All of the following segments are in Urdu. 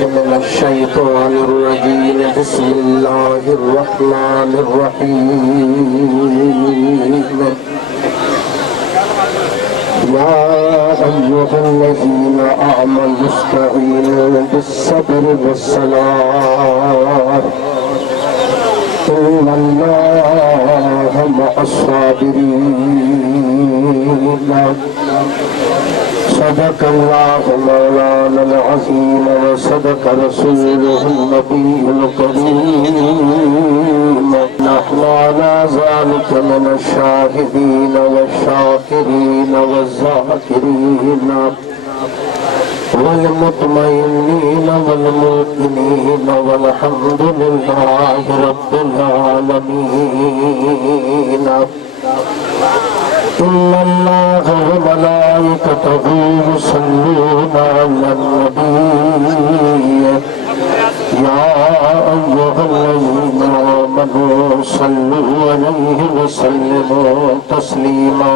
من الشيطان الرجيم بسم الله الرحمن الرحيم يا أيها الذين آمنوا استعينوا بالصبر والصلاة إن الله مع الصابرين صدق الله مولانا العظيم وصدق رسوله النبي الكريم نحن على ذلك من الشاهدين والشاكرين والذاكرين والمطمئنين والموقنين والحمد لله رب العالمين إن الله وملائكته يصلون على النبي يا أيها الذين آمنوا صلوا عليه وسلموا تسليما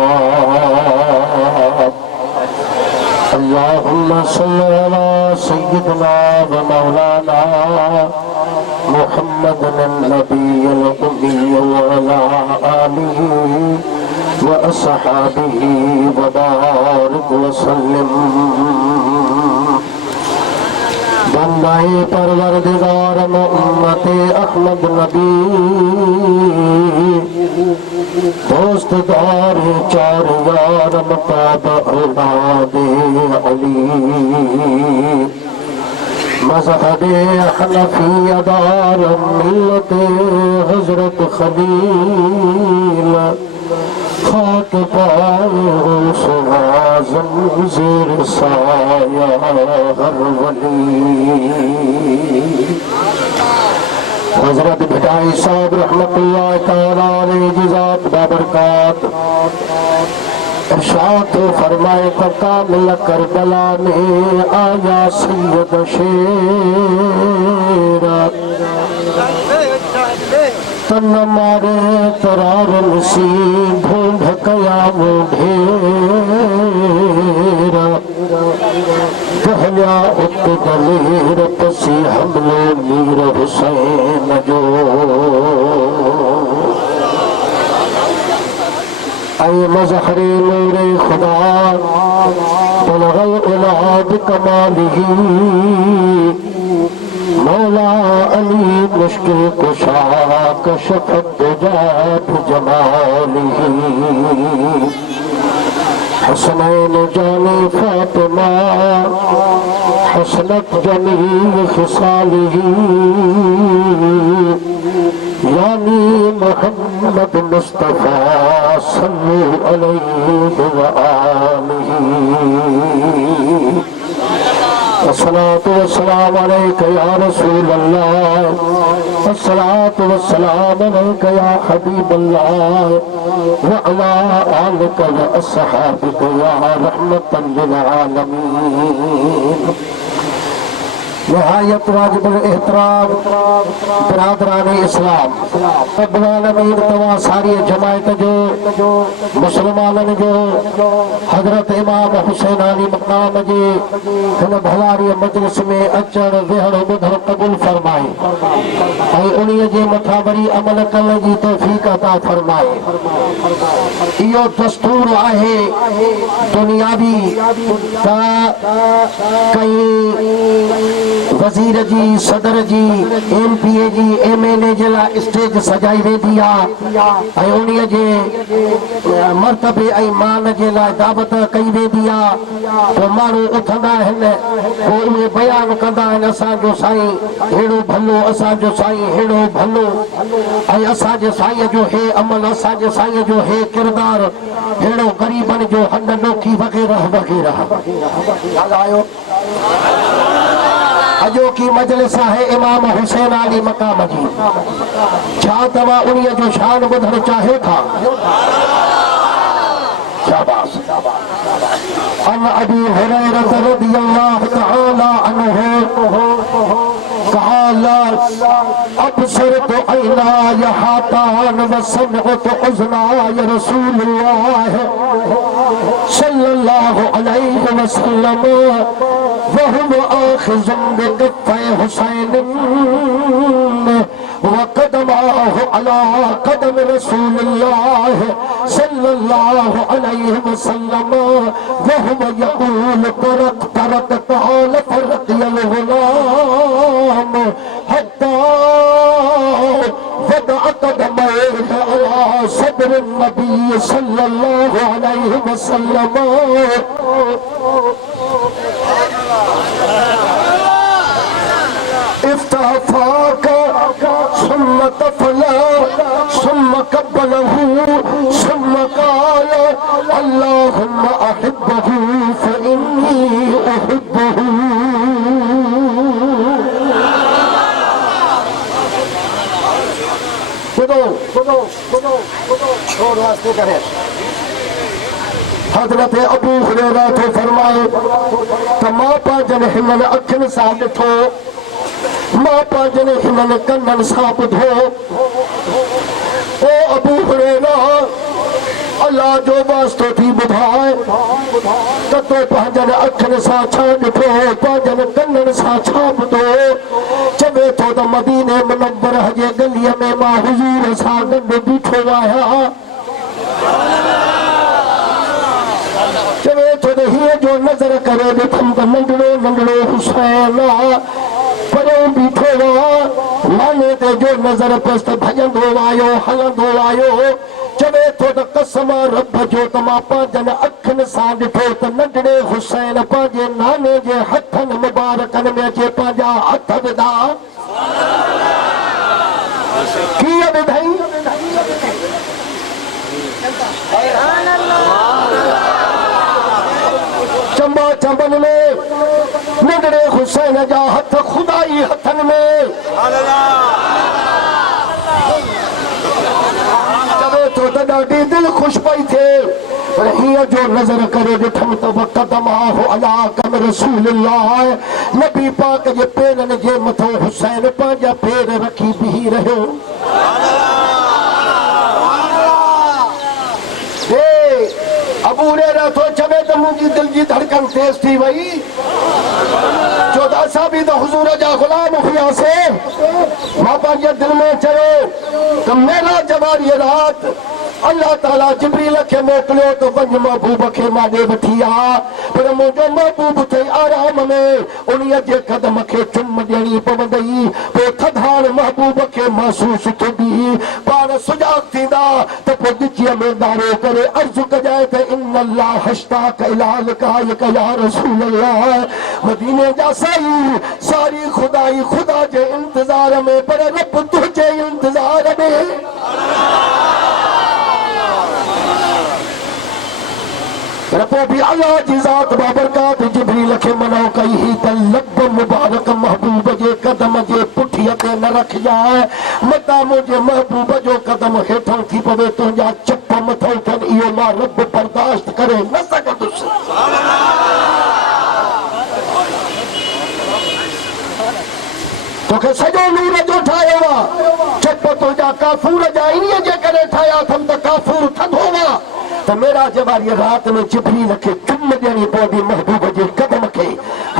اللهم صل على سيدنا ومولانا محمد النبي الأمي وعلى آله وأصحابه وبارك وسلم بندائے پروردگار امت احمد نبی دوست دار چار یار مطاب اولاد علی مذہب حنفی دار ملت حضرت خلیل خاک پائے سوازن زیر سایہ ہر ولی حضرت بھٹائی صاحب رحمت اللہ تعالیٰ علیہ جزات بابرکات ارشاد فرمائے کامل کربلا میں آیا سید شیر تن مارے ترار نسیم بھونڈ قیام ڈھیر پہلیا ات دلیر پسی حمل میر حسین جو اے مظہر نور خدا بلغ العلا بکمالہ مولا علی مشکل کشا کشف الدجا بجمالہ حسنین جانی فاطمہ حسنت جمیع خصالہ یعنی محمد مصطفیٰ صلی علیہ وآلہ الصلاة والسلام علیک یا رسول اللہ الصلاة والسلام علیک یا حبیب اللہ وعلا آلک و اصحابک یا رحمتا للعالمین نہایت واجب الاحترام برادران اسلام رب العالمین تمام ساری جماعت جو مسلمانن جو حضرت امام حسین علی مقام جی ہن بھلاری مجلس میں اچڑ وہڑ بدھر قبول فرمائے اے انہی جے مٿا وری عمل کرنے جی توفیق عطا فرمائے ایو دستور آہے دنیاوی تا کئی وزیر جی صدر جی ایم پی اے جی ایم این اے جلا اسٹیج سجائی ویندی اے انہی جے مرتبے اے مان جلا دعوت کئی ویندی تو مانو اٹھندا ہن وہ انہیں بیان کندا ہن اساں جو سائیں ہیڑو بھلو اساں جو سائیں ہیڑو بھلو اے اساں جو سائیں جو ہے عمل اساں جو سائیں جو ہے کردار ہیڑو غریبن جو ہن نوکھی وغیرہ وغیرہ آیو اجو کی مجلس ہے امام حسین علی مقام جی چھا توا انہی جو شان بدھر چاہے تھا شاباس ان ابی ہریرہ رضی اللہ تعالی عنہ قال ابصرت عینای ہاتان وسمعت اذنای رسول اللہ صلی اللہ علیہ وسلم وہو آخذ بکفِ حسین وقدماه على قدم رسول الله صلى الله عليه وسلم وهو يقول طرق طرق تعال فرقي الغلام حتى وضع قدميه على صدر النبي صلى الله عليه وسلم افتح فاك ثم تفلا ثم قبله ثم قال اللهم احبه فاني احبه چھوڑ واسطے کرے حضرت ابو ہریرہ تو فرمائے تو ماں پاجن ہمن اکھن سا ڈٹھو ماں پاجن ہمن کنن سا بدھو او ابو ہریرہ اللہ جو واسطو تھی بدھائے تو پاجن اکھن سا چھا ڈٹھو پاجن کنن سا چھا بدھو چوے تو دا مدینہ منور ہجے گلیہ میں ماں حضور سا گنڈ بیٹھو آیا چوے تو دہیے جو نظر کرے دیکھم کا ننگلو ننگلو حسین پڑھو بیٹھو مانے دے جو نظر پست بھجن دو آئیو حلن دو آئیو چوے تو دا قسم رب جو تما پاجن اکھن سان ڈٹھو تا ننگلے حسین پاجے نانے جے ہتھن مبارکن میں جے پاجا ہتھ بدا کیا بدھائی چمبا چمبن میں نگڑے حسین جا ہتھ خدائی ہتھن میں جبے تو ڈاڈی دل خوش پائی تھے رہی جو نظر کرے ڈٹھم تو وقدماہ علا کم رسول اللہ نبی پاک یہ پیرن جے متھو حسین پانجا پیر رکھی بھی رہے ابو ہریرہ تو چوے تو مجھے دل جی دھڑکن تیز تھی وئی چودہ صحابی تو حضور جا غلام ہویا سے ماں پاک یہ دل میں چلو کہ میرا جوار یہ رات اللہ تعالیٰ جبریل کے موکلو تو ونج محبوب کے مانے بٹھیا پر مجھے محبوب تھے آرام میں انہیں جے قدم کے چم دینی پوندئی تو تھدھان محبوب کے محسوس تو بھی پار سجاگ تھی دا تو پدچی میں دارو کرے عرض کجائے تھے ان اللہ حشتاک الالکا یا رسول اللہ مدینے جا سائی ساری خدائی خدا جے انتظار میں پر رب تجھے انتظار میں ربو بھی اللہ جی ذات بابرکات جبریل کے منو کئی ہی تلب مبارک محبوب جے قدم جے پٹھیتے نہ رکھ جائے متا مجھے محبوب جو قدم ہیٹھوں تھی پوے تو جا چپا متھو تھن ایو ماں رب برداشت کرے نہ سکت اس تو کہ سجو نور جو ٹھائے ہوا چپا تو جا کافور جا انہی جے کرے ٹھایا تھم تو کافور تھن ہوا تو میرا جباری رات میں جبریل کے چم دینی پودی محبوب جے قدم کے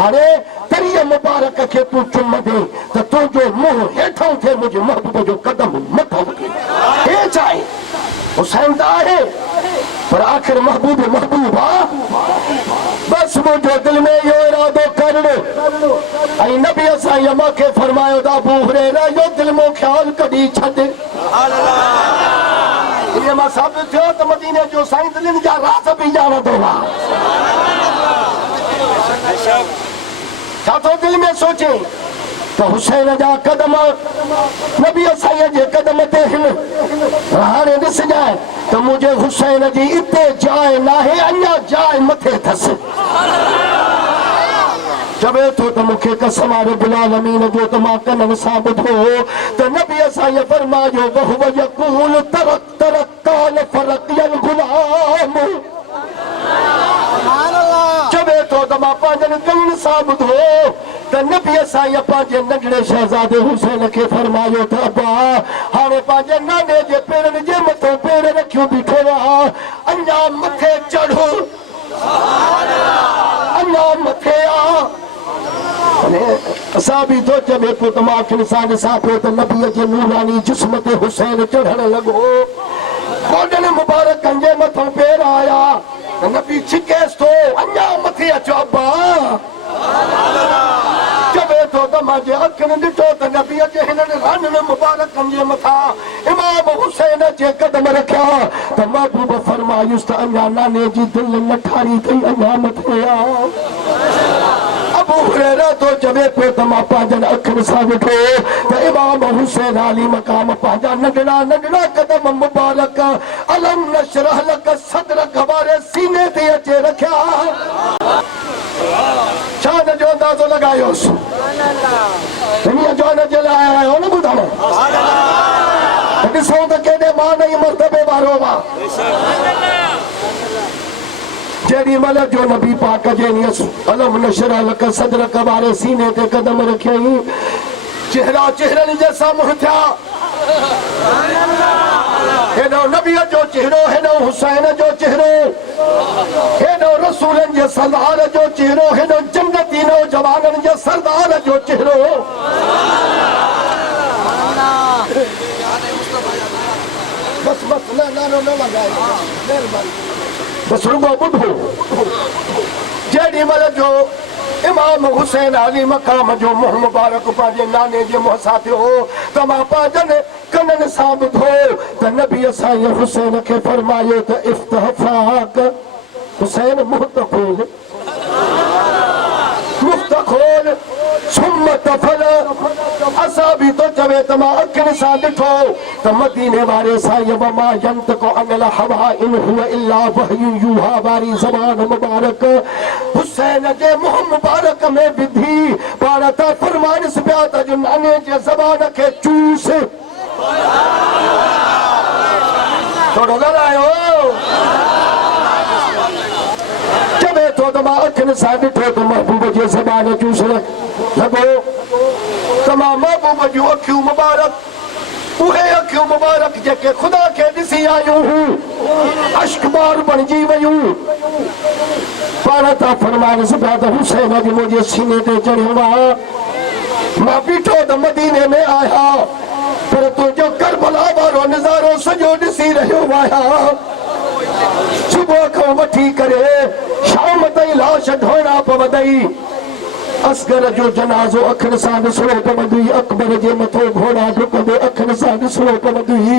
آرے تری مبارک کے تو چم دے تو جو منہ ہیٹھوں تھے مجھے محبوب جو قدم متھوں کے اے چاہے حسین دا ہے پر آخر محبوب محبوبہ بس مجھے دل میں یہ ارادو کر لو ای نبی اسا یما کے فرمائے دا ابو ہریرہ یہ دل میں خیال کدی چھڑے یہ ماں ثابت تھے تو مدینے جو سائن دلین جا راز بھی جانا دولا کیا تو دل میں سوچیں تو حسین جا قدم نبی اسائی جے قدم تہن رہانے دس جائے تو مجھے حسین جی اتے جائے نہ ہے انیا جائے متھے تھس جبے تو مکھے قسم رب العالمین جو تما کنن ثابت ہو تو نبی اسائی فرمایا وہو یقول ترک ترک کال فرقی الغلام جبے تو تما پاجن کنن ثابت ہو تو نبی سائیں پانچے نگڑے شہزادے حسین کے فرمایو تھا ابا ہانے پانچے نانے جے پیرن جے متوں پیرے رکھیوں بیٹھے رہا انجام متھے چڑھو انجام متھے آ صحابی تو جب ایک تماک انسان صاحب تو نبی کے نورانی جسمت حسین چڑھنے لگو گوڈن مبارک کنجے متھوں پیر آیا نبی چھکیس تو انجام متھے اچھو ابا جب تو دماغ اکھن ڈٹو تو نبی کے ہنن رانن مبارک کنجے متھا امام حسین جے قدم رکھیا تو محبوب فرمایوس تو انجا نانے جی دل نٹھاری تھی انجا متھے آ ابو ہریرہ تو جبے پہ تما پاجن اکھن ساوٹھو تو امام حسین علی مقام پاجا نگڑا نگڑا قدم مبارک علم نشرح لک صدرک ہمارے سینے تے اچے رکھیا شان جو اندازو لگائیوس دنیا جو نجے لائے آئے ہو نا بدھانا ڈسوں تو کہنے ماں نہیں مرتبے بارو ماں جیڑی ملک جو نبی پاک جینیس علم نشرح لک صدرک ہمارے سینے تے قدم رکھے ہی چہرہ چہرہ جیسا محتیا ہے نو نبی جو چہرو ہے نو حسین جو چہرو ہے نو رسول جو سردار جو چہرو ہے نو جنتی نو جوانن جو سردار جو چہرو بس بس نہ لگائے بس رگو بدھو جیڑی ملک جو امام حسین علی مقام جو مہ مبارک پاجے نانے جے محساتے ہو تما پاجن کنن ثابت ہو تو نبی سائیں حسین کے فرمائے تو افتح فاق حسین محتقول مفتقول سمت فل اصابی تو چوے تما اکن سا ڈٹھو تو مدینے وارے سائیں وما ینتقو عن الہوا ان ہوا الا وحی یوہا باری زبان مبارک حسین جے مہ مبارک میں بدھی پارتا فرمان سپیاتا جو نانے جے زبان کے چوس توڑو گل آئے ہو جبے تو تما اکن سا ڈٹھو تو محبوب جے زبان چوس لگو تمام محبوب جو اکھیوں مبارک اوہے اکھیوں مبارک جے کہ خدا کے دسی آئیوں ہوں عشق بار بن جی ویوں پارتا فرمان سپیاتا حسین جی مجھے سینے تے چڑھ ہوا ماں بیٹھو تو مدینے میں آیا پھر تو جو کربلا بارو نظارو سجو ڈسی رہے ہوا صبح کو مٹھی کرے شام تئی لاش ڈھونا پودئی اسگر جو جنازو اکھن سان سلو پودئی اکبر جے متھو گھوڑا ڈکدے اکھن سان سلو پودئی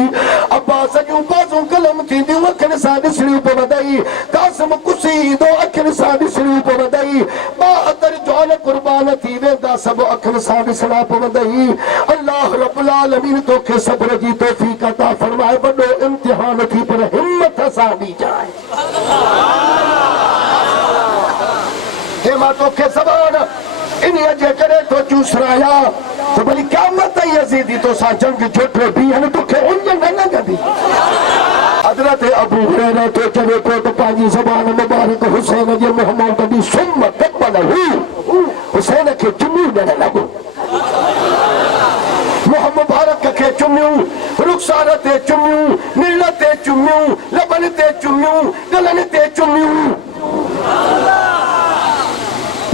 عباس جو بازو قلم تھی دیو اکھن سان سلو پودئی قاسم کسی دو اکھن سان سلو پودئی باہتر جون قربان تھی ویندا سب اکھن سان سلو پودئی اللہ رب العالمین تو کے صبر جی توفیق عطا فرمائے بڑو امتحان تھی پر ہمت ساڑی جائے تو کے زبان انہیں اجے کرے تو چوس رایا تو بلی قیامت یزیدی تو سا جنگ جھوٹے بھی ہیں تو کہ انہیں نہ گدی حضرت ابو ہریرہ تو چلے تو پانچی زبان مبارک حسین جے محمد دی سمت قبل ہوئی حسین کے چمی دینے لگو محمد مبارک کے چمیوں رخسارتے چمیوں نیلتے چمیوں لبنتے چمیوں گلنتے چمیوں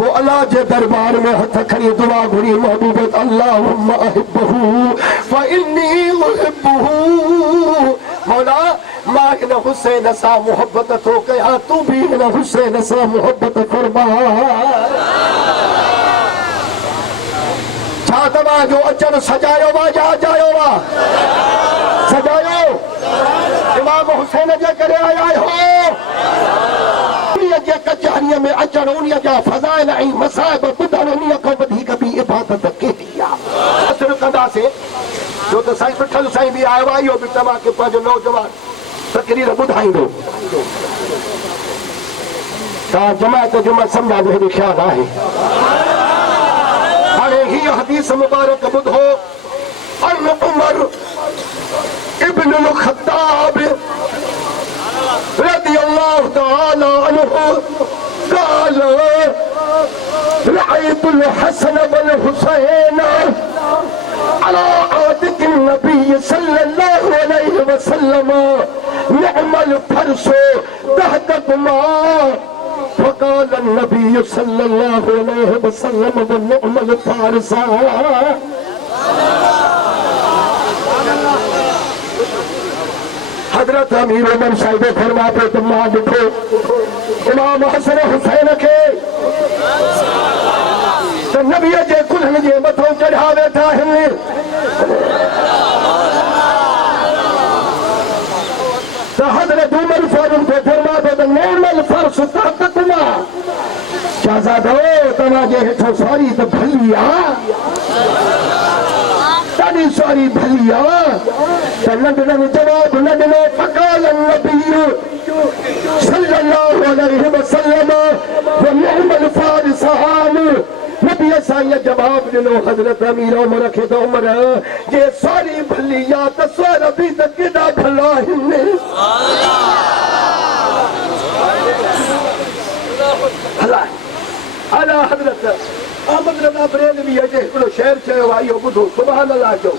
وہ اللہ جے دربار میں ہتھ کھڑی دعا گھڑی محبوبت اللہم احبہو فإنی احبہو مولا ماں حسین سا محبت تو کہا تو بھی حسین سا محبت فرما چھاتما جو اچن سجایو وا جا جایو وا سجایو امام حسین جے کرے آیا ہو جے کچہریہ میں اچن انہی جا فضائل ای مسائب بدھن انہی کو بدھی کبھی عبادت کے دیا اصل قدا سے جو تو سائیں پٹھل سائیں بھی آئے وائی ہو بیٹما کے پاس جو نوجوان تقریر بدھائیں دو تا جماعت جو میں سمجھا دو ہے خیال آئے ہانے ہی حدیث مبارک بدھو ان عمر ابن الخطاب رضی اللہ تعالی عنہ قال رأيت الحسن والحسين على عاتق النبي صلى الله عليه وسلم نعم الفرس تحتكما فقال النبي صلى الله عليه وسلم ونعم الفارس. حضرت امیر عمر صاحب فرماتے تم ماں دیکھو امام حسن حسین کے تو نبی جے کلہن جے متھوں چڑھاوے تھا ہن تو حضرت عمر فاروق تے فرماتے تو نعم الفرس تحتکما شہزادو تما جے ہتھوں ساری تو بھلیا تانی ساری بھلیا تنڈن جواب نڈن فقال النبی صلی اللہ علیہ وسلم ونعم الفارسان نبی سائیہ جواب دنو حضرت امیر عمر کے تو عمر یہ ساری بھلیات سوار ابھی تک کدا بھلا ہمیں بھلا اعلیٰ حضرت احمد رضا بریلوی ہے جے کلو شہر چاہے وائیو بدھو سبحان اللہ جو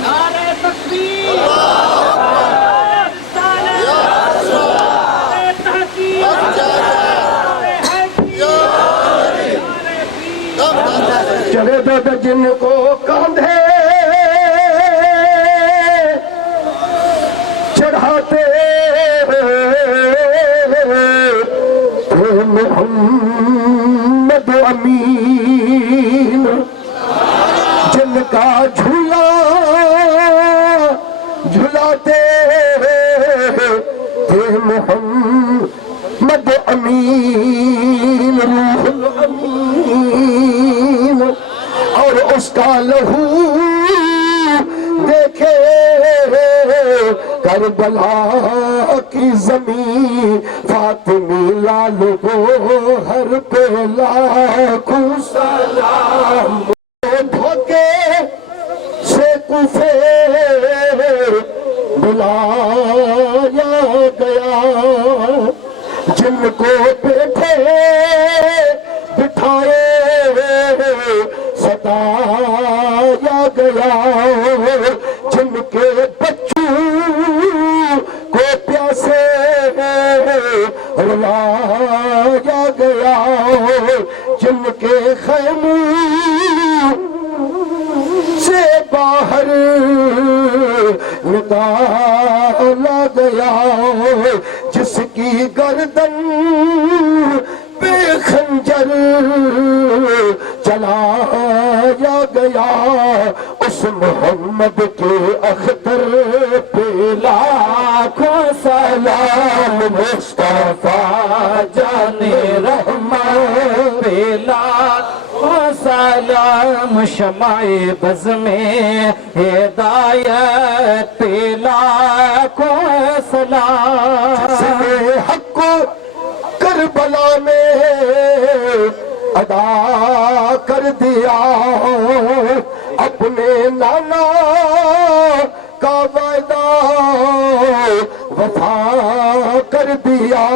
نعرہ تکبیر چلے تو جن کو کاندھے چڑھاتے محمد امین جن کا جھولا جھلاتے تھے محمد امین روح الامین اور اس کا لہو دیکھے کربلا کی زمین فاطمی لال گوہر پہ لاکھوں سلام دھوکے سے کوفے بلایا گیا جن کو بیٹھے بٹھائے ستایا گیا جن کے بچوں کو پیاسے رلایا گیا جن کے خیموں سے باہر نکالا گیا جس کی گردن پہ خنجر چلایا گیا اس محمد کے اختر پہ لاکھوں سلام مصطفیٰ جان رحمت پہ لاکھوں سلام شمع بز میں ہدایت پہ لاکھوں سلام حق کو کربلا میں ادا کر دیا اپنے نانا کا وعدہ وفا کر دیا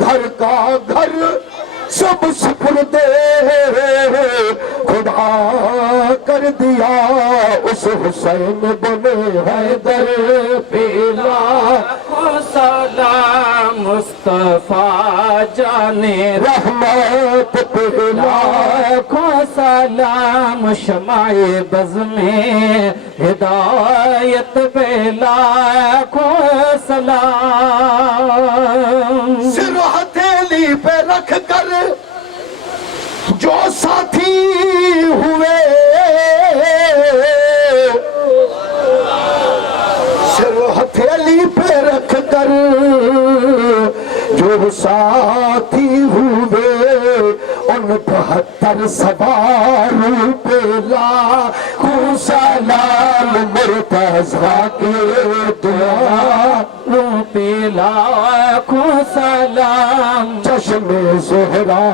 گھر کا گھر سب سپرد خدا کر دیا اس حسین بنے حیدر پہ لاکھوں سلام مصطفیٰ جان رحمت پہ لاکھوں سلام شمع بز میں ہدایت پہ لاکھوں سلام سر ہتھیلی پہ رکھ کر جو ساتھی ہوئے سر ہتھیلی پہ رکھ کر جو ساتھی ہوئے ان 72 سواروں پہ لاکھوں سلام مرتضیٰ کے دعاؤں پہ لاکھوں سلام چشم زہرا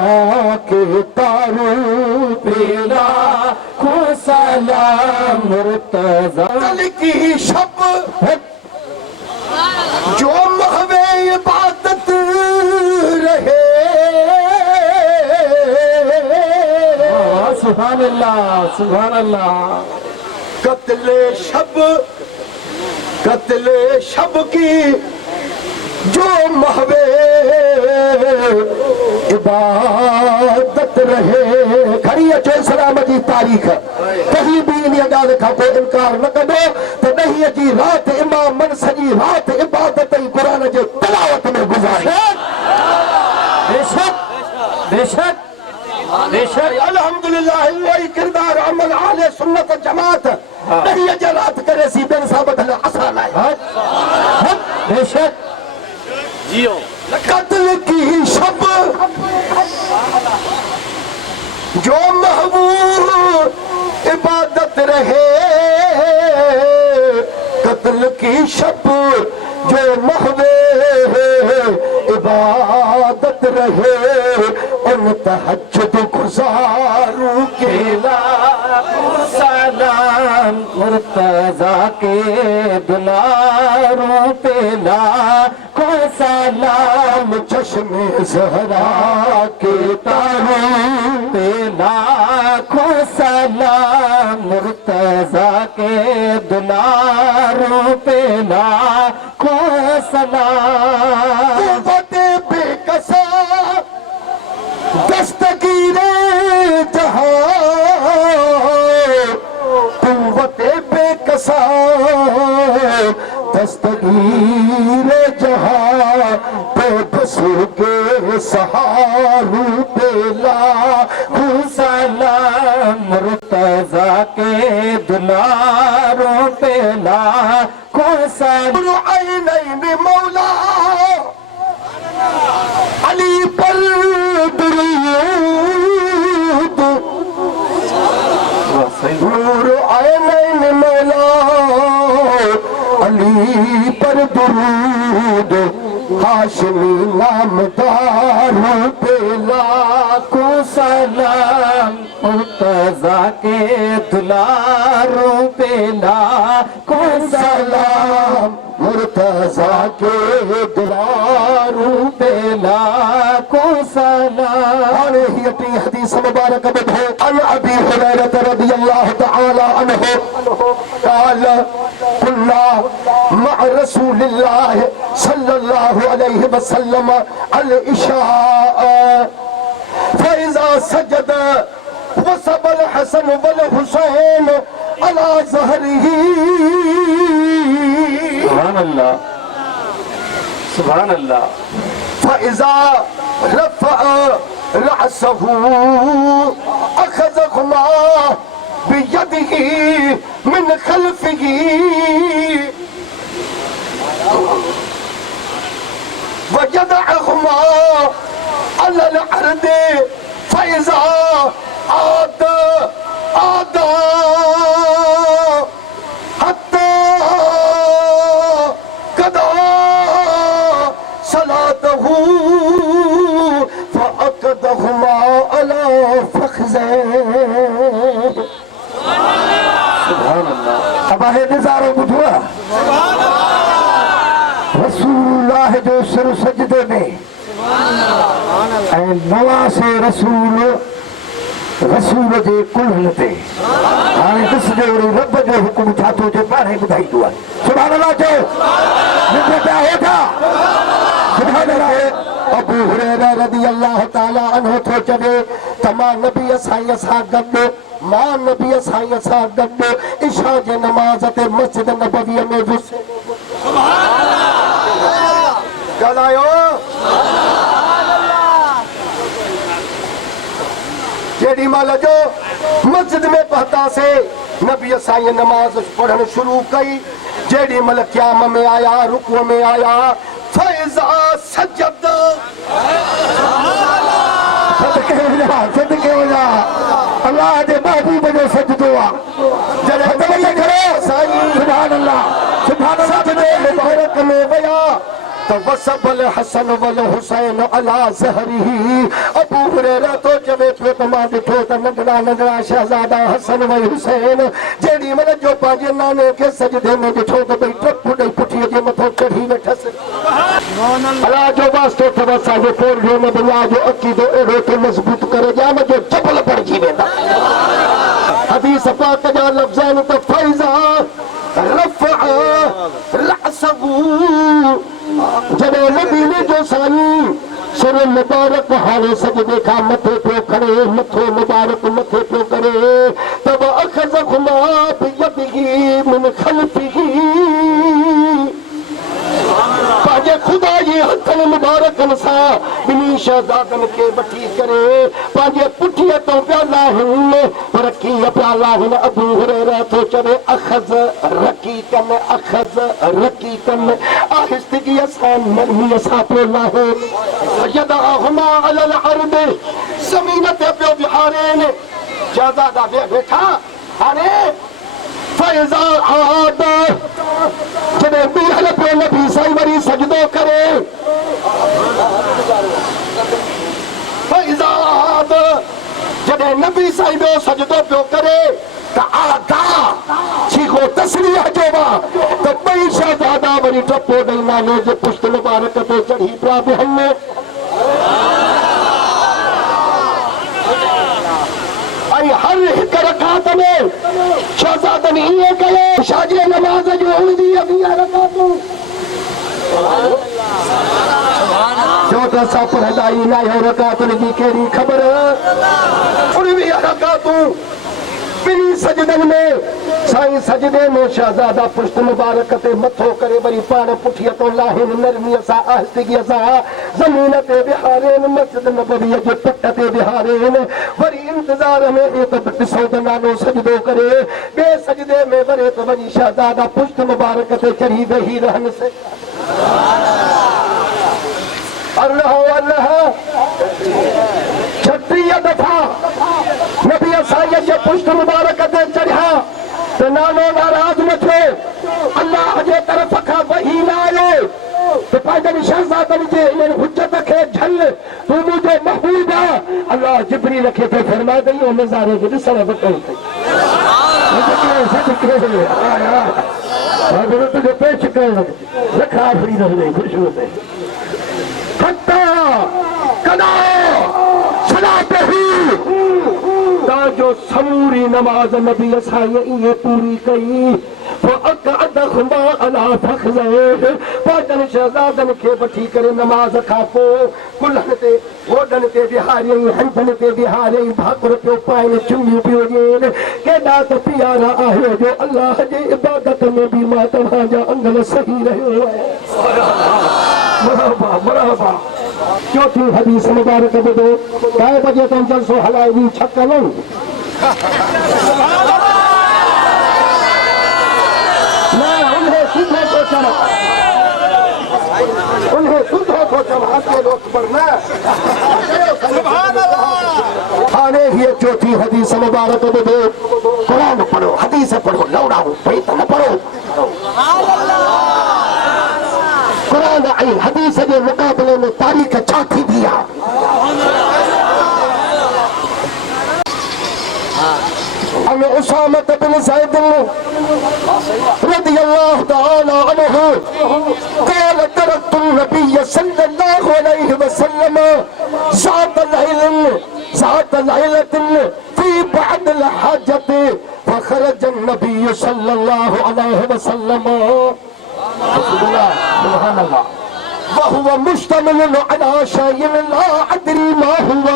کے تاروں پہ لاکھوں سلام مرتضیٰ کل کی شب جو محو عبادت سبحان اللہ سبحان اللہ قتل شب کی جو محوے عبادت رہے کھڑی ہے جو اسلام جی تاریخ کہیں بھی انہیں اگاد کھا کو انکار نہ کرو تو نہیں ہے جی رات امام من سجی رات عبادت قرآن جو تلاوت میں گزاری بے شک بے شک بے شک الحمدللہ وہی کردار عمل اہل سنت جماعت نہیں ہے جو رات کرے سی بن ثابت ہے اثر لائے بے شک قتل کی شب جو محبوب عبادت رہے قتل کی شب جو محبوب عبادت رہے ان تہجد گزاروں کے لاکھوں سلام مرتضیٰ کے دلاروں پہ لاکھوں سلام چشم زہرا کے تاروں پہ لاکھوں سلام مرتضیٰ کے دلاروں پہ لاکھوں سلام قوت بے کسا دستگیر جہاں قوت بے کسا دستگیر جہاں پہ بسو کے سہاروں پہ لاکھوں سلام مرتضیٰ کے دلاروں پہ لاکھوں سلام عینین مولا علی پر درود نور عینین مولا علی پر درود ہاشمی نامدار پہ لاکھوں سلام مرتضیٰ کے دلاروں پہ لاکھوں سلام مرتضیٰ کے دلاروں پہ لاکھوں سلام علیہ حدیث مبارک بدھو عن ابی ہریرہ رضی اللہ تعالی عنہ قال كنا مع رسول اللہ صلی اللہ علیہ وسلم العشاء فإذا سجد وصب الحسن والحسين على ظهره سبحان اللہ سبحان اللہ فإذا رفع رأسه أخذهما بيده من خلفه ويدعهما على الأرض فإذا عاد حتى قضى صلاته فأقدهما على فخذيه سبحان اللہ اب آئے نظاروں بدھوا رسول اللہ جو سر سجدے میں اے نواں سے رسول جے کلہن تے آنے کس دے اور رب جو حکم چاہتو جو پانے بدھائی دعا سبحان اللہ جو مجھے پہ آئے تھا سبحان اللہ ابو ہریرہ رضی اللہ تعالی عنہ تو چلے تمام نبی اسائی اسا گد ماں نبی اسائی اسا گد عشاء جے نماز تے مسجد نبوی میں وسے سبحان اللہ گل آئیو جیڑی مالا جو مسجد میں پہتا سے نبی اسائی نماز پڑھن شروع کئی جیڑی مالا قیام میں آیا رکوع میں آیا فیضا سجد صدقے ہو جا اللہ دے محبوب جو سجدوا سبحان اللہ سبحان اللہ سجدے مبارک میں گیا توسب الحسن والحسین علی ظہرہ ابو ہریرہ تو جوے تو تمام ڈٹھو تا نگڑا نگڑا شہزادہ حسن و حسین جیڑی من جو پانجے نانے کے سجدے میں ڈٹھو تو بھئی ٹرک پھٹے پٹھی جے متھو چڑھی بیٹھا سے اللہ جو واسطے توسا جو پور جو میں بلا جو عقیدو اڑو تو مضبوط کرے جا میں جو جبل پڑ جی ویندا حدیث پاک جا لفظین تو فیضا رفع رأسہ جب نبی نے جو سائی سر مبارک حالے سجدے کا متھے پہ کھڑے متھو مبارک متھے پہ کرے تب اخذہما بیدہی من خلفہی پاجے خدا یہ ہتھن مبارکن سا بنی شہزادن کے بٹھی کرے پاجے پٹھیے تو پیالا ہن پرکی پیالا ہن ابو ہریرہ تو چلے اخذ رقیقن آہستگی اسان مرمی اسا پہ اللہ یدعہما علی العرب زمینت پہ بہارین شہزادہ بیٹھا آنے فیضا عاد جنہیں بیحل پہ نبی سائی وری سجدو کرے فیضا عاد جنہیں نبی سائی دو سجدو پہ کرے تا آدھا چیخو تسلیح جوبا تو بئی شہزادہ وری ٹپو ڈینا جو پشت مبارکتے چڑھی پرا بہن میں ہر ایک رکعت میں شہزادہ نہیں ہے کہ شاجے نماز جو ہوئی دی ابھی رکعتوں چوتھا سا پر ہدائی نہ ہو رکعتوں کی کیری خبر انہیں بھی رکعتوں بنی سجدن میں سائیں سجدے میں شہزادہ پشت مبارکتے متھو کرے بری پاڑ پٹھیت اللہ نرمی اسا آہستگی اسا زمینت بہارین مسجد نبوی جو پٹت بہارین بری انتظار میں ایک بٹسو دنانو سجدو کرے بے سجدے میں برے تو بنی شہزادہ پشت مبارکتے چڑھی بہی رہن سے اللہ چھٹیہ دفعہ نبی اسائیہ سے پشت مبارکتے چڑھا تو نانو ناراض نہ تھے اللہ جے طرف کا وحی نہ آئے تو پاجن شہزادہ جے انہیں حجت کے جھل تو مجھے محبوب ہے اللہ جبریل رکھے تھے فرما دئی وہ نظارے کے جسرے بکل تھے صدقے آیا حضرت تجھے پیش کر رکھا فری رہنے خوش ہوتے حتی کدا صلاة ہی تا جو سموری نماز نبی اسائیہ یہ پوری کئی فَأَقْعَدَهُمَا عَلَىٰ فَخْذَيْهِ پاچن شہزادن کے بٹھی کرے نماز کھاپو کلہنتے ووڈنتے بہاریں ہنجنتے بہاریں بھاکر پیو پائن چمی پیو جین کہ دات پیارا آہے جو اللہ جے عبادت میں بھی ماتمہ جا انگل صحیح رہے ہوئے مرحبا مرحبا چوتھی حدیث مبارک بدو کائے بجے تم جلسو حلائی بھی چھکا نہیں انہیں سدھے کو چڑھا اکبر اکبر میں سبحان اللہ آنے ہی چوتھی حدیث مبارک بدو قرآن پڑھو حدیث پڑھو لوڑاؤ بیت نہ پڑھو قرآن آئی حدیث کے مقابلے میں تاریخ چاہتی دیا ان اسامت بن زید رضی اللہ تعالی عنہ قال ترکت النبی صلی اللہ علیہ وسلم ذات ليلة في بعد الحاجة فخرج النبي صلى الله عليه وسلم سبحان الله وهو مشتمل على شيء لا أدري ما هو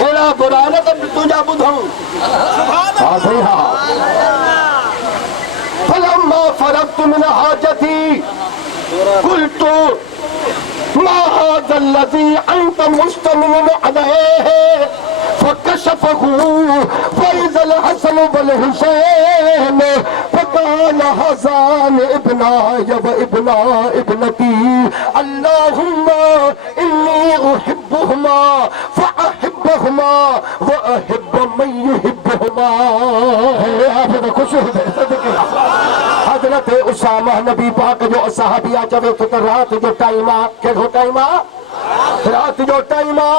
إلى قرآن تجا بدھوں فلما فرغت من حاجتي قلت ما هذا الذي أنت مشتمل عليه فكشفه فإذا الحسن والحسين فقال هذان ابناي وابنا ابنتي اللهم إني أحبهما فأحبهما وأحب من يحبهما حضرت اسامہ نبی پاک جو صحابیہ چوے تو رات جو ٹائمہ کیسو ٹائمہ رات جو ٹائمہ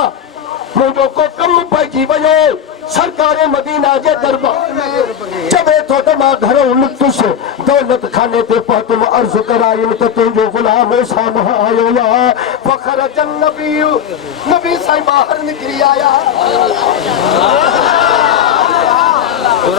مجھو کو کم پیجی بجو سرکار مدینہ جے دربار میں چوے تو تما گھروں نکتس دولت کھانے تے پہتم عرض کرائیم تو تنجو غلام اسامہ آئے یا فخرج النبی نبی سائی باہر نکلی آیا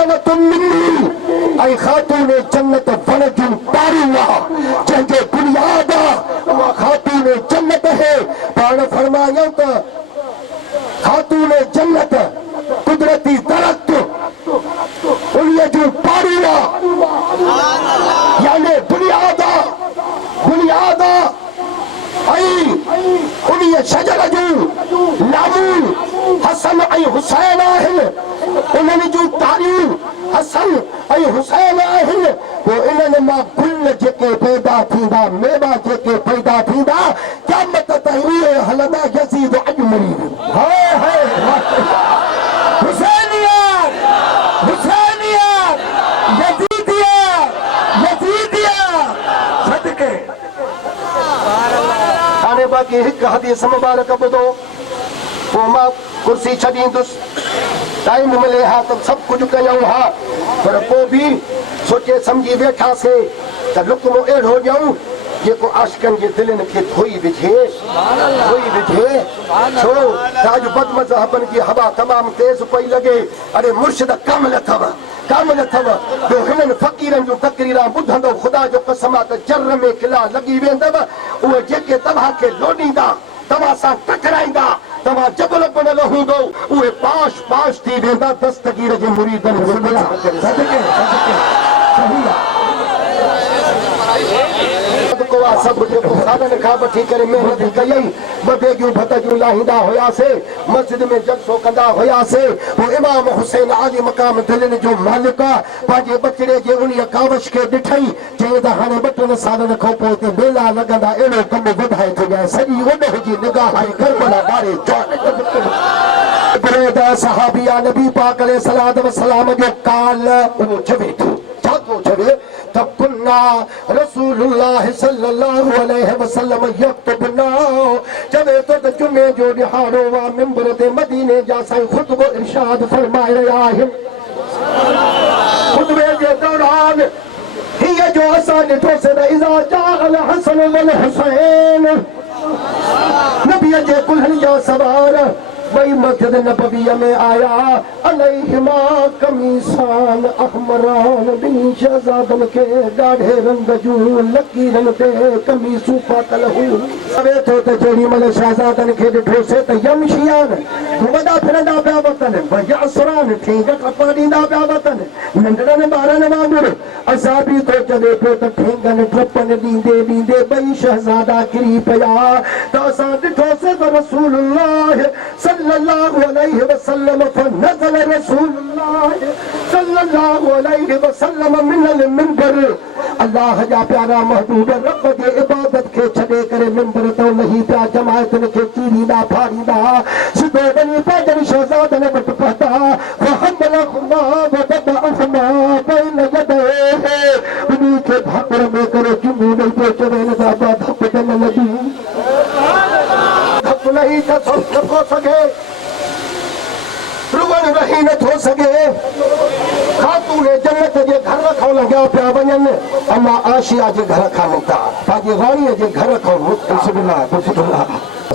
شجرۃ منی اے خاتون جنت ونجن پاروا جنگے بنیاد وہ خاتون جنت ہے پان فرمایا تو خاتون جنت قدرتی درخت انہیں جو پاروا یعنی بنیاد انہیں شجر جو لامون حسن اے حسین آہن انہیں جو تاریون حسن اے حسین آہن وہ انہیں ماں گل جکے پیدا تھیندا میوہ جکے پیدا تھیندا قیامت تحویل حلدہ یزید اجمری ہائے ہائے حسینیت حسینیت یزیدیت صدقے آنے باقی ایک حدیث مبارک بدو وہ ماں کرسی چھڑیں دوس ٹائم ملے ہاں تو سب کچھ کیوں ہاں پر وہ بھی سوچے سمجھی بیٹھا سے تو لکمو ایڈ ہو جاؤں یہ کو عاشقن کے دلن کے دھوئی بجھے چھو تاج بد مذہبن کی ہوا تمام تیز پئی لگے ارے مرشد کامل تھوا جو ہنن فقیرن جو تقریران بدھندو خدا جو قسمات جر میں کلا لگی ویندو وہ جے تباہ کے لوڈیندا تباہ سان ٹکرائیندا تباہ جبل بن لہوندو وہ پاش تھی ویندا دستگیر جے مریدن صدقے صحیح سب جو خانن کھا بٹھی کرے محنت کئی بدے کیوں بھتا کیوں لاہندہ ہویا سے مسجد میں جلسو کندہ ہویا سے وہ امام حسین عالی مقام دلن جو مالکا پاجے بچڑے جے انہی کاوش کے ڈٹھائی جے دہانے بٹن سالن کھو پوتے بیلا لگندہ ایڑو کم بدھائے تو جائے سری وڈہ جی نگاہ آئی کربلا بارے جوان بریدہ صحابیہ نبی پاک علیہ السلام جو کال وہ چھوے تو چاکو چھوے تب کننا رسول اللہ صلی اللہ علیہ وسلم یکتبنا جبے تو جمعے جو دہارو وا ممبر دے مدینے جاسائی خطب ارشاد فرمائے رہا ہے خطبے کے دوران ہی جو آسان تو سے اذا جاء الحسن والحسین نبی جے کلہن جا سوار وہی مسجد نبویہ میں آیا علیہما قمیصان احمران بنی شہزادن کے ڈاڑھے رنگ جو لکیرن تے قمیصو پاکل ہو اوے تو تے جیڑی مل شہزادن کے ڈٹھو سے تے یمشیان گھومدا پھرندا پیا وطن ویاسران ٹھینگا ٹھپا ڈیندا پیا وطن ننڈڑن بارن وانگر عذابی تو چلے پہ تے ٹھینگن ٹھپن ڈیندے بئی شہزادہ کری پیا تو اساں ڈٹھو سے رسول اللہ صلی اللہ علیہ وسلم فنزل رسول اللہ صلی اللہ علیہ وسلم من المنبر اللہ جا پیارا محبوب رب دے عبادت کے چھڑے کرے منبر تو نہیں پیا جماعتن کے چیری دا پھاڑی دا سدو بنی پاجن شہزادن بٹ پہتا وحمل خما ودد اخما بین یدے انہی کے بھاپر میں کرے جمعو نہیں پوچھے ندا با دھپ دن لگی دھپ نہیں تھا سب ہو سکے روان رہینت ہو سکے خاتون جنت جے گھر رکھو لگیا پیا ونن اما آشیا جے گھر رکھا نتا پاجے رانی جے گھر رکھو بسم اللہ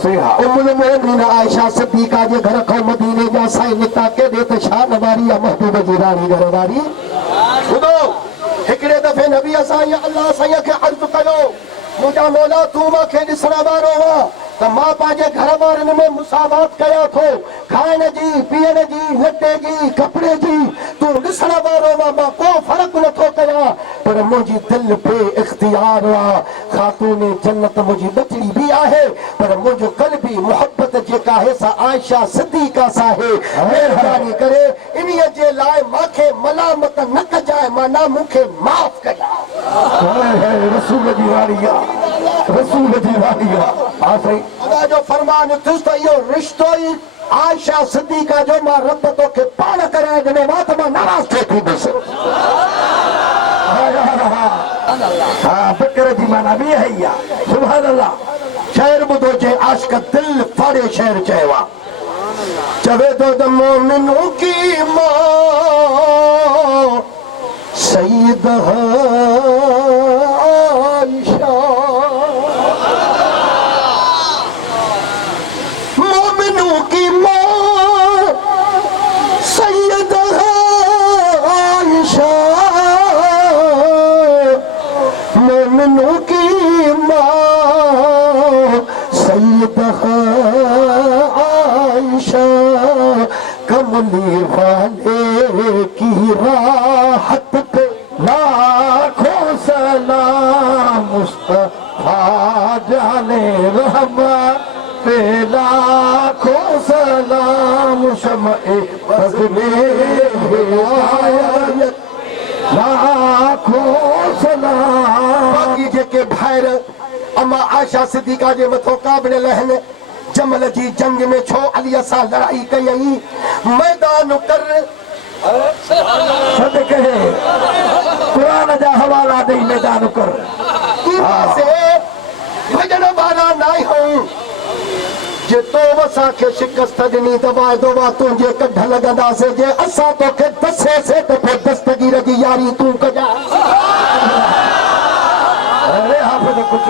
ام المؤمنین عائشہ صدیقہ جے گھر رکھو مدینے جا سائیں نتا کے دیت شاہ نواری یا محبوب جی رانی گھر واری خودو ہکڑے دفعے نبی سائیں اللہ سائیں کے عرض کرو مجھا مولا تو ماں کے نسرا بارو ہوا تو ماں پاجے گھر بارن میں مساوات کیا تھو کھائنے جی پینے جی لٹے جی کپڑے جی تو نسرا بارو ماں کو فرق نہ تھو کیا پر مجھے دل پہ اختیار ہوا خاتون جنت مجھے بچڑی بھی آہے پر مجھے قلبی محبت جے کا ہے سا عائشہ صدیقہ سا ہے مہربانی کرے انہی جے لائے ماں کے ملامت نہ کجائے ماں نہ مکھے معاف کجا رسول دیواریا رسول دیواریا آسائی خدا جو فرمان تستا یہ رشتوئی عائشہ صدیقہ جو ماں ربتوں کے پان کرے جنہیں بات ماں نراز تھے تھی بس ہاں بکر جی مانا بھی ہے یا سبحان اللہ شہر بدو چے عاشق دل فاڑے شہر چہوا چوے تو دم مومنوں کی ماں سیدہ عائشہ مومنوں کی ماں سیدہ کملی والے کی راحت پہ لاکھوں سلام مصطفیٰ جانے رحمت پہ لاکھوں سلام شمع فضل ہدایت لاکھوں سلام باقی جے کے بھائر اما عائشہ صدیقہ جے متھو قابل لہن جمل جی جنگ میں چھو علی سا لڑائی کئی میدان کر صدقے قرآن جا حوالہ دے میدان کر سے بھجن والا نائی ہوں جے تو وسا کے شکست دنی دبائے دوا تنجے کڈھ لگندا سے جے اسا تو کے دسے سے تو پھر دستگیر جی یاری تو کجا ارے حافظ کچھ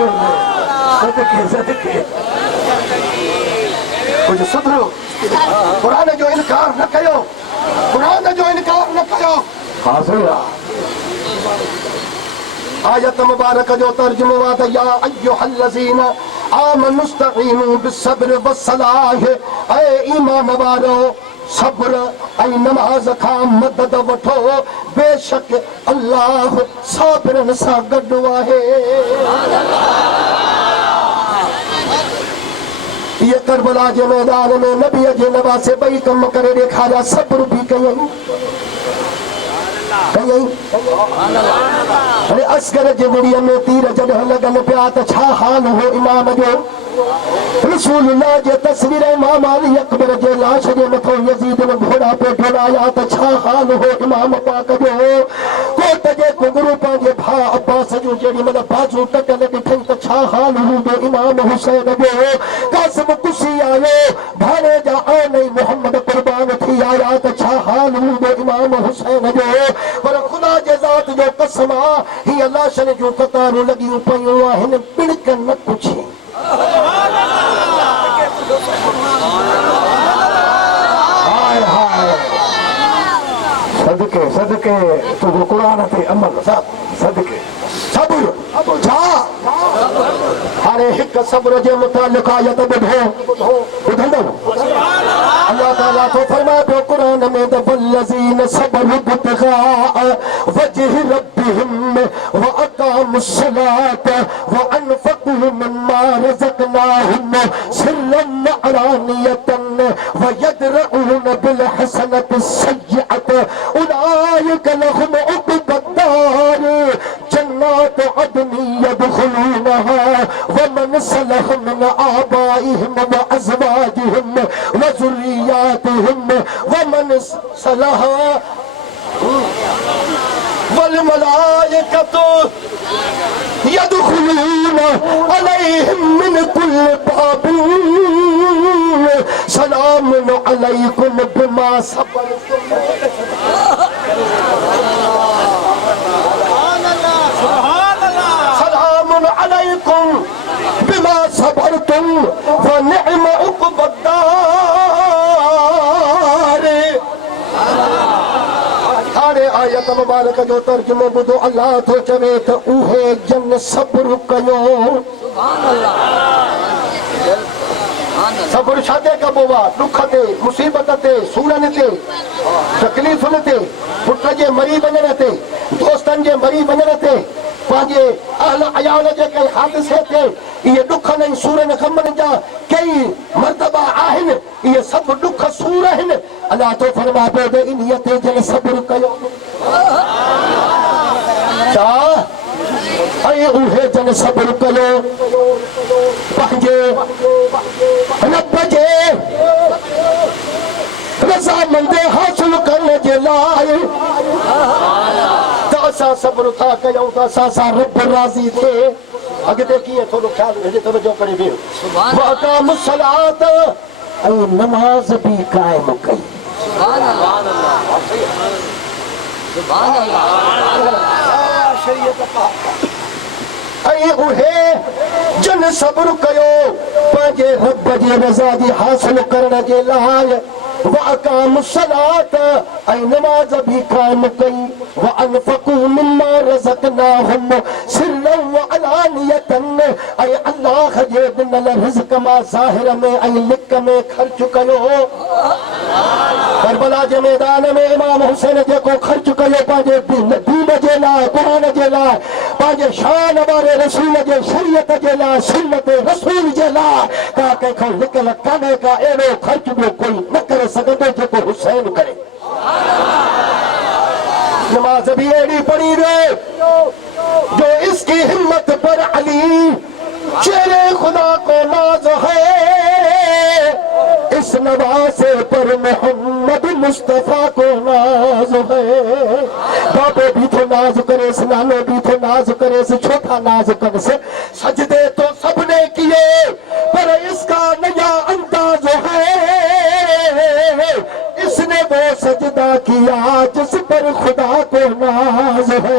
صدقے کچھ سدھرو قرآن جو انکار نہ کیو قرآن جو انکار نہ کیو حاصل آیت مبارک جو ترجمہ وات یا ایوہ الذین آمنوا استعینوا بالصبر والصلاح اے ایمان والو صبر اے نماز کھا مدد وٹھو بے شک اللہ صابرن سا گڈ ہے یہ کربلا کے میدان میں نبی جے نواسے بئی کم کرے دیکھایا صبر بھی کہیں ارے اسکر جے گڑیا میں تیر جڑہ لگن پیا تا چھا حال ہو امام جو رسول اللہ جے تصویر امام علی اکبر جے لاش جے متھو یزید نے گھوڑا پہ ڈھلایا تا چھا حال ہو امام پاک جو کو تجے کو گرو پانجے بھا عباس جو جڑی مطلب بازو تک لگی تھیں تا چھا حال ہو دو امام حسین جو قاسم کسی آئے بھانے جا آنے محمد قربان تھی آیا تا چھا حال ہو دو امام حسین جو پر خدا جے ذات جو قسمہ ہی اللہ شن جو قطارو لگی پیوں آہن بڑکن نہ کچھ ہائے ہائے صدقے صدقے تو وہ قرآن تے عمل صدقے صبر جا ہارے ہک صبر جے متعلق آیت بدھو بدھندو اللہ تعالیٰ تو فرما پہ قرآن میں والذین صبروا ابتغاء وجہ ربہم واقاموا الصلاة وانفقوا مما رزقناہم سرا وعلانیۃ ویدرؤون بالحسنۃ السیئۃ اولئک لهم عقبی الدار جنات عدن يدخلونها ومن صلح من آبائهم وأزواجهم وذرياتهم ومن صلح والملائكة يدخلون عليهم من كل باب سلام عليكم بما صبرتم سلام علیکم بما صبرتم ونعم عقب الدار ہارے آیت مبارک جو ترجمہ بدو اللہ تو چوے تو اوہے جن صبر کیو صبر شادے کا بوا دکھ تے مصیبت تے سورن تے تکلیفن تے پٹ جے مری بنن تے دوستن جے مری بنن تے پانجے اہل عیال جے کئی حادثے تے یہ دکھ نہیں سورن غمن جا کئی مرتبہ آہن یہ سب دکھ سور ہیں اللہ تو فرما پہ دے انیت جن صبر کیو چاہ اے اوہے جن صبر کیو پانجے رب جے رضا مندے حاصل کرنے جے لائے تا اسا صبر تھا کیوں تا اسا رب راضی تھے اگے دیکھئے تھوڑو خیال رہے توجہ کرے بھی وَأَقَامُوا الصَّلَاةَ اے نماز بھی قائم کی سبحان اللہ شریعت پاک اے اوہے جن صبر کیو پانجے رب جی رضا جی حاصل کرنے جے لائے وَأَقَامُوا الصَّلَاةَ اے نماز بھی قائم کی وَأَنفَقُوا مِمَّا رَزَقْنَاهُمْ سِرًّا وَعَلَانِيَةً علانیتن اے اللہ جے دن رزق ما ظاہر میں اے لک میں خرچ کیو کربلا جے میدان میں امام حسین جے کو خرچ کیو پانجے دین جے لائے قرآن جے لائے پانجے شان وارے رسول جے شریعت جے لائے سنت رسول جے لائے تاکہ کھو نکل کانے کا ایڑو خرچ جو کوئی نہ کرے سکندو جے کو حسین کرے نماز بھی ایڑی پڑی رہے جو اس کی ہمت پر علی چہرے خدا کو ناز ہے اس نواسے پر محمد مصطفیٰ کو ناز ہے بابے بھی تو ناز کرے سے نانے بھی تو ناز کرے سے چھوٹا ناز کرے سے سجدے تو سب نے کیے پر اس کا نیا انداز ہے اس نے وہ سجدہ کیا جس پر خدا کو ناز ہے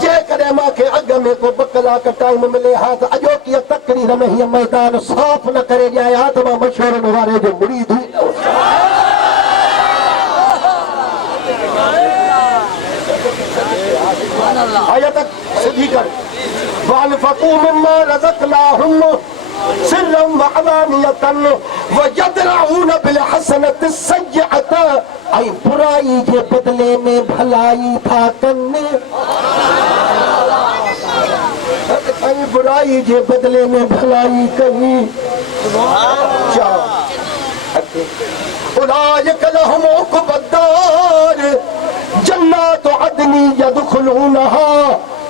جے کرے ماں کے اگ میں کو بکلا کا ٹائم ملے ہاتھ اجو کی تقریر میں ہی میدان صاف نہ کرے جائے ہاتھ میں مشورن والے جو مرید ہوئی آیت سدھی کر وَأَنْفَقُوا مِمَّا رَزَقْنَاهُمْ سِرًّا وَعَلَانِيَةً وَيَدْرَؤُونَ بِالْحَسَنَةِ السَّيِّئَةَ اے برائی کے بدلے میں بھلائی تھا کرنے اے برائی کے بدلے میں بھلائی کری اولئک لہم عقبی الدار جنات عدن یدخلونہا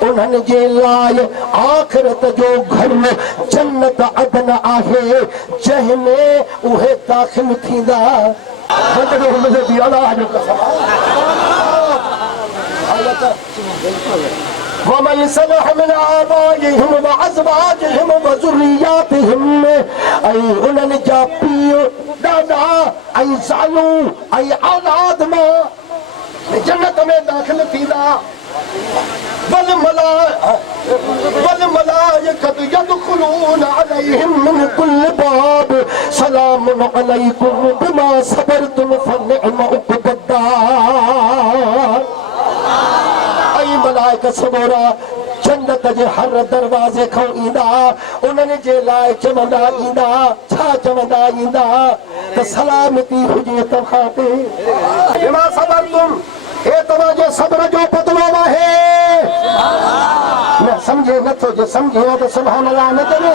انہن جے لائے آخرت جو گھر جنت عدن آہے جہ میں اوہے داخل تھیندا بندڑو مجھے بھی اللہ جو قسم ومن صلح من آبائهم وازواجهم وذرياتهم اے انہن جا پیو دادا اے زالو اے اولاد ماں جنت میں داخل تھیندا والملائکۃ یدخلون علیہم من کل باب سلام علیکم بما صبرتم فنعم عقبی الدار اے ملائکہ سبورا جنت جے ہر دروازے کھو ایندا انہن جے لائے چمندا ایندا چھا چمندا ایندا تے سلامتی ہوجے تمہاں تے بما صبرتم اے تمہاں جو صبر جو بدلو ہے میں سمجھے نہ تو جو سمجھے تو سبحان اللہ نہ کرے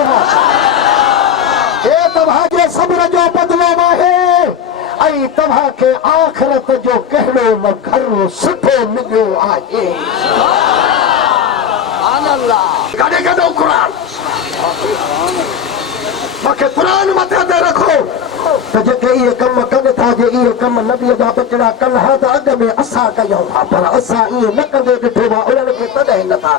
اے تمہاں جو صبر جو بدلو ہے اے تمہاں کے آخرت جو کہڑو نہ گھر سٹھو ملو آئے سبحان اللہ کڑے کڑو قرآن باقی قرآن متے دے رکھو تو جے کہ یہ کم کن تھا جے یہ کم نبی جا بچڑا کن ہاں تو اگ میں اسا کیوں تھا پر اسا یہ نہ کندے ڈٹھو وا انہن کے تدہ نہ تھا